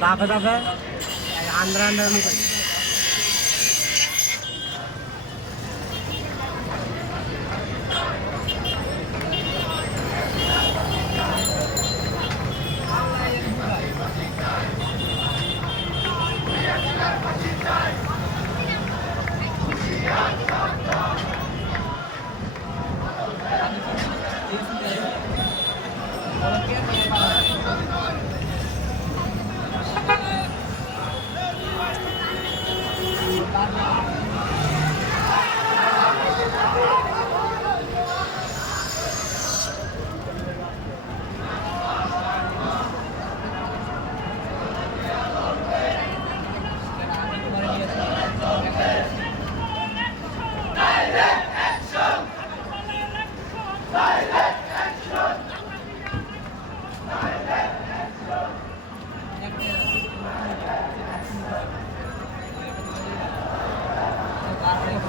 দাপে দাফে আন্দ্রা আন্দ্রা লুক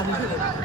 I'll be good.